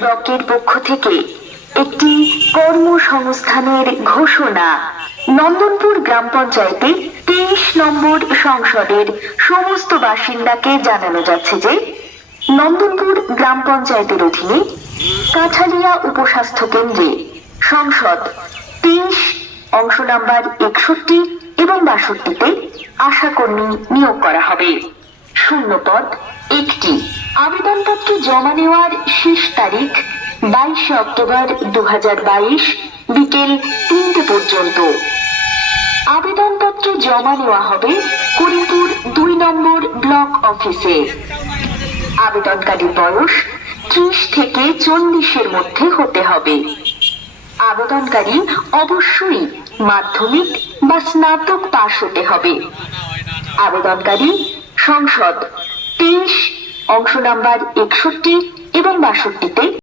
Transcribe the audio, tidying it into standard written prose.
ব্লকের পক্ষ থেকে একটি কর্মসংস্থানের ঘোষণা। নন্দনপুর গ্রাম পঞ্চায়েতে 23 নম্বর সংসদের সমস্ত বাসিন্দাকে জানানো যাচ্ছে যে নন্দনপুর গ্রাম পঞ্চায়েতের অধীনে কাঠালিয়া উপস্বাস্থ্য কেন্দ্রে সংসদ 23 অংশ নাম্বার 61 এবং 62-তে আশাকর্মী নিয়োগ করা হবে। শূন্য পদ 1টি। আবেদনপত্র জমা নেওয়ার শেষ তারিখ 22 অক্টোবর 2022 বিকেল 3টে পর্যন্ত। আবেদনপত্র জমা নেওয়া হবে করিমপুর 2 নম্বর ব্লক অফিসে। আবেদনকারীর বয়স 30 থেকে 40-এর মধ্যে হতে হবে। আবেদনকারী অবশ্যই মাধ্যমিক বা স্নাতক পাশ হতে হবে। আবেদনকারী সংসদ 23 অংশ নাম্বার 61 এবং 62-তে